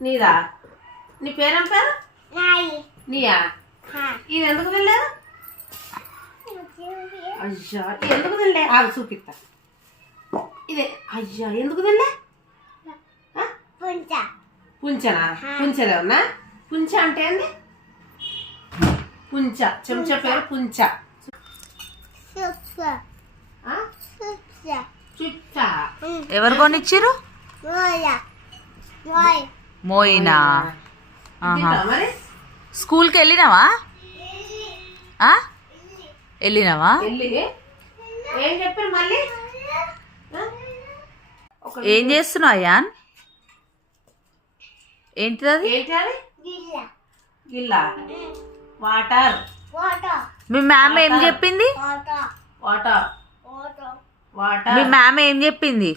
నీదా? నీ పేరేం పేరు? నీయా? ఇది ఎందుకు తినలేదు? అయ్యా ఎందుకు తినలే? ఆగు చూపిస్తా. ఇదే అయ్యా ఎందుకు తినలే? పుంచనా? పుంచలే ఉన్నా. పుంచ అంటే ఏంది? పుంచ. చెంచా పేరు పుంచ. ఎవరు కొనిచ్చిరు? మోయినా. మరి స్కూల్కి వెళ్ళినావా? వెళ్ళినావా? ఏం చెప్పారు మళ్ళీ? ఏం చేస్తున్నావు అయాన్? ఏంటిది అది? ఏంటి అది? గిల్లా వాటర్. మీ మ్యామ్ ఏం చెప్పింది? Water water. మీ మ్యామ్ ఏం చెప్పింది?